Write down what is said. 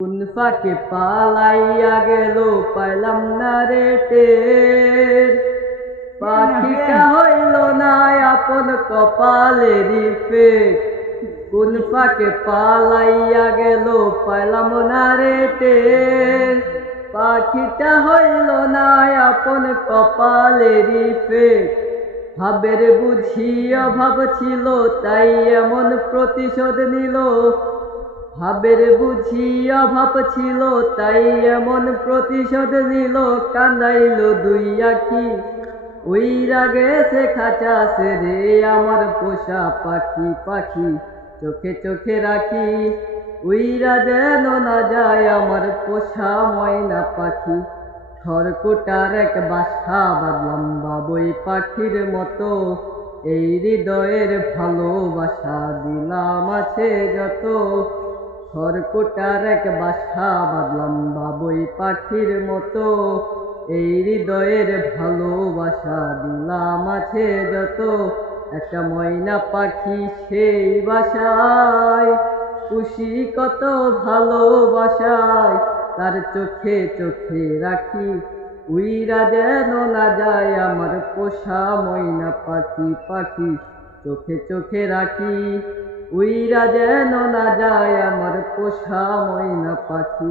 কোন ফাঁকে পালাইয়া গেল পাইলাম না রে টের। পাখিটা হইল না আপন কপালেরই ফের। কোন ফাঁকে পালাইয়া গেল পাইলাম না রে টের। পাখিটা হইল না আপন কপালেরই ফের। ভাবের বুঝি অভাব ছিল তাই এমন প্রতিশোধ নিল। ভাবের বুঝি অভাব ছিল তাই এমন প্রতিশোধ নিল। কান্দাইল দুই আখি উইরা গেছে খাঁচা ছেড়ে আমার পোষা পাখি। পাখি চোখে চোখে রাখি উইরা যেন না যায় আমার পোষা ময়না পাখি। খড়কুটার এক বাসা বাঁধলাম বাবুই পাখির মতো। এই হৃদয়ের ভালোবাসা দিলাম আছে যত। খড়কুটার এক বাসা বাঁধলাম বাবুই পাখির মতো। এই হৃদয়ের ভালোবাসা দিলাম আছে যত। একটা ময়না পাখি সেই বাসায় পুষি কত ভালোবাসায়। তার চোখে চোখে রাখি উইরা যেন না যায় আমার পোষা ময়না পাখি। পাখি চোখে চোখে রাখি উইরা যেন না যায় আমার পোষা ময়না পাখি।